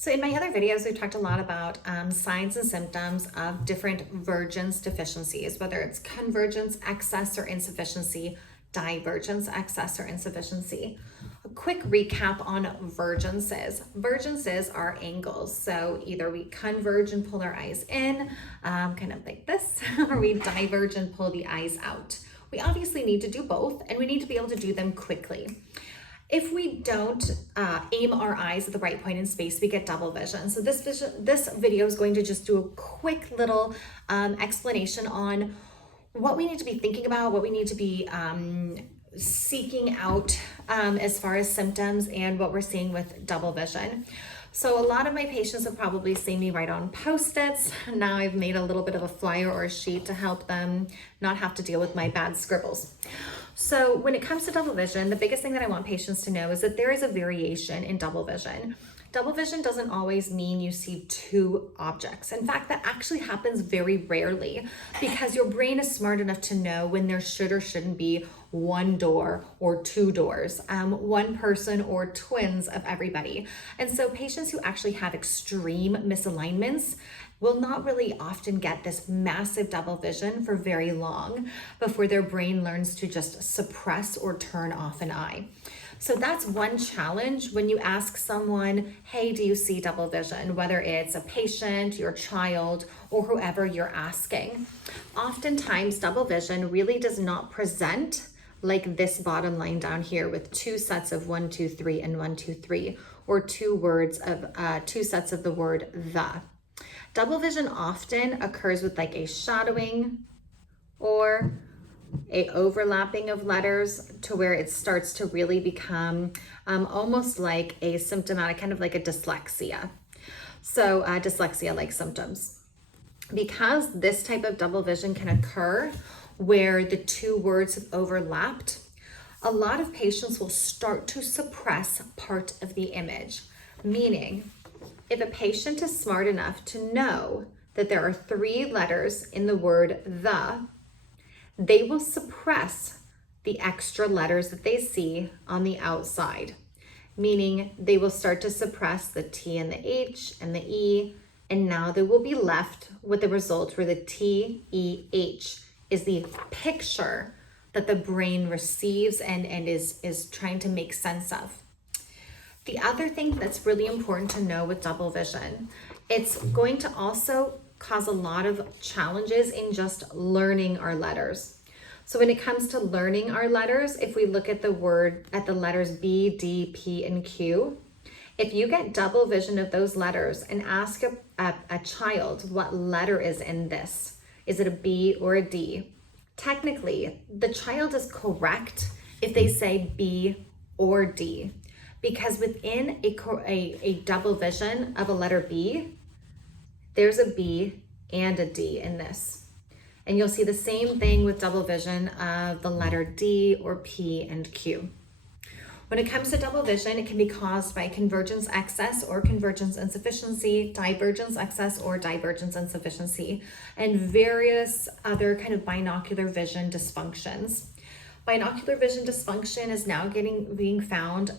So in my other videos, we've talked a lot about signs and symptoms of different vergence deficiencies, whether it's convergence, excess, or insufficiency, divergence, excess, or insufficiency. A quick recap on vergences. Vergences are angles. So either we converge and pull our eyes in, kind of like this, or we diverge and pull the eyes out. We obviously need to do both, and we need to be able to do them quickly. If we don't aim our eyes at the right point in space, we get double vision. So this video is going to just do a quick little explanation on what we need to be thinking about, what we need to be seeking out as far as symptoms and what we're seeing with double vision. So a lot of my patients have probably seen me write on Post-its. Now I've made a little bit of a flyer or a sheet to help them not have to deal with my bad scribbles. So when it comes to double vision, the biggest thing that I want patients to know is that there is a variation in double vision. Double vision doesn't always mean you see two objects. In fact, that actually happens very rarely because your brain is smart enough to know when there should or shouldn't be one door or two doors, one person or twins of everybody. And so patients who actually have extreme misalignments will not really often get this massive double vision for very long before their brain learns to just suppress or turn off an eye. So that's one challenge when you ask someone, hey, do you see double vision? Whether it's a patient, your child, or whoever you're asking. Oftentimes, double vision really does not present like this bottom line down here with two sets of 1, 2, 3 and 1, 2, 3, or two sets of the word the. Double vision often occurs with like a shadowing or a overlapping of letters to where it starts to really become almost like a symptomatic, kind of like a dyslexia. So dyslexia-like symptoms. Because this type of double vision can occur where the two words have overlapped, a lot of patients will start to suppress part of the image, meaning if a patient is smart enough to know that there are 3 letters in the word the, they will suppress the extra letters that they see on the outside, meaning they will start to suppress the T and the H and the E, and now they will be left with the result where the T-E-H is the picture that the brain receives and is trying to make sense of. The other thing that's really important to know with double vision, it's going to also cause a lot of challenges in just learning our letters. So when it comes to learning our letters, if we look at the letters B, D, P, and Q, if you get double vision of those letters and ask a child what letter is in this, is it a B or a D? Technically, the child is correct if they say B or D, because within a double vision of a letter B, there's a B and a D in this. And you'll see the same thing with double vision of the letter D or P and Q. When it comes to double vision, it can be caused by convergence excess or convergence insufficiency, divergence excess or divergence insufficiency, and various other kind of binocular vision dysfunctions. Binocular vision dysfunction is now being found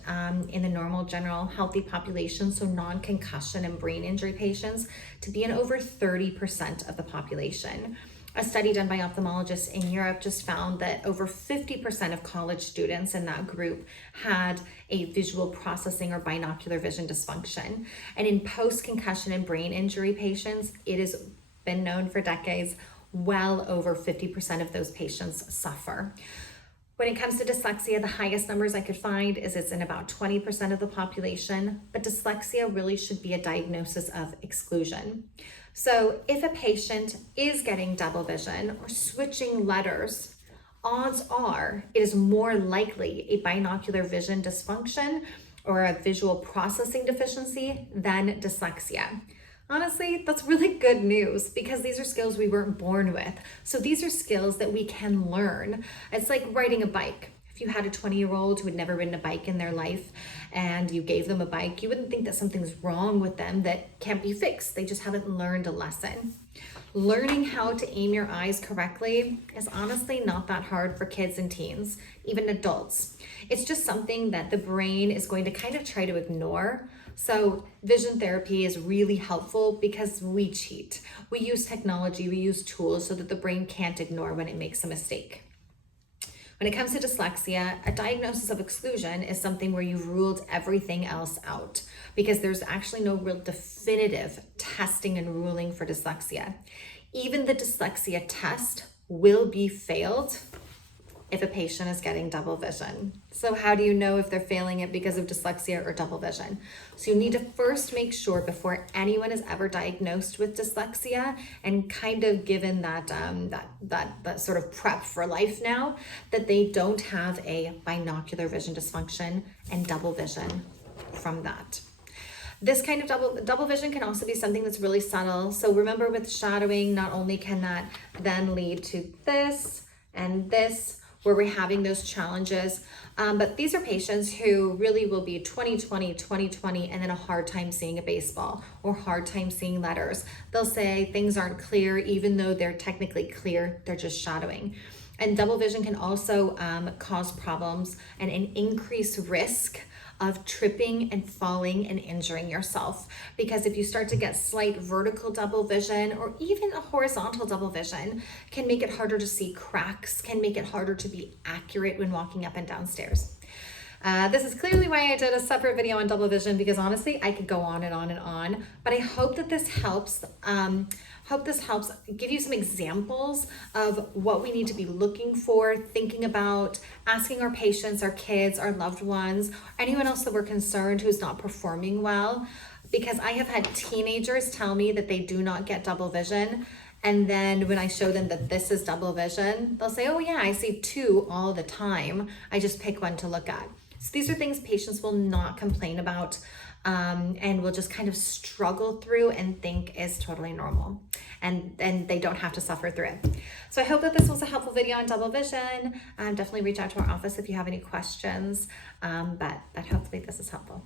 in the normal general healthy population, so non-concussion and brain injury patients, to be in over 30% of the population. A study done by ophthalmologists in Europe just found that over 50% of college students in that group had a visual processing or binocular vision dysfunction. And in post-concussion and brain injury patients, it has been known for decades, well over 50% of those patients suffer. When it comes to dyslexia, the highest numbers I could find is it's in about 20% of the population, but dyslexia really should be a diagnosis of exclusion. So if a patient is getting double vision or switching letters, odds are it is more likely a binocular vision dysfunction or a visual processing deficiency than dyslexia. Honestly, that's really good news because these are skills we weren't born with. So these are skills that we can learn. It's like riding a bike. If you had a 20-year-old who had never ridden a bike in their life and you gave them a bike, you wouldn't think that something's wrong with them that can't be fixed. They just haven't learned a lesson. Learning how to aim your eyes correctly is honestly not that hard for kids and teens, even adults. It's just something that the brain is going to kind of try to ignore. So vision therapy is really helpful because we cheat. We use technology, we use tools so that the brain can't ignore when it makes a mistake. When it comes to dyslexia, a diagnosis of exclusion is something where you've ruled everything else out because there's actually no real definitive testing and ruling for dyslexia. Even the dyslexia test will be failed if a patient is getting double vision. So how do you know if they're failing it because of dyslexia or double vision? So you need to first make sure before anyone is ever diagnosed with dyslexia and kind of given that sort of prep for life now, that they don't have a binocular vision dysfunction and double vision from that. This kind of double vision can also be something that's really subtle. So remember with shadowing, not only can that then lead to this and this, where we're having those challenges. But these are patients who really will be 20/20, and then a hard time seeing a baseball or hard time seeing letters. They'll say things aren't clear, even though they're technically clear, they're just shadowing. And double vision can also cause problems and an increased risk of tripping and falling and injuring yourself. Because if you start to get slight vertical double vision or even a horizontal double vision, can make it harder to see cracks, can make it harder to be accurate when walking up and down stairs. This is clearly why I did a separate video on double vision, because honestly, I could go on and on and on, but I hope that this helps. Hope this helps give you some examples of what we need to be looking for, thinking about, asking our patients, our kids, our loved ones, anyone else that we're concerned who's not performing well. Because I have had teenagers tell me that they do not get double vision. And then when I show them that this is double vision, they'll say, oh yeah, I see 2 all the time. I just pick one to look at. So these are things patients will not complain about and will just kind of struggle through and think is totally normal. And they don't have to suffer through it. So I hope that this was a helpful video on double vision. Definitely reach out to our office if you have any questions, but hopefully this is helpful.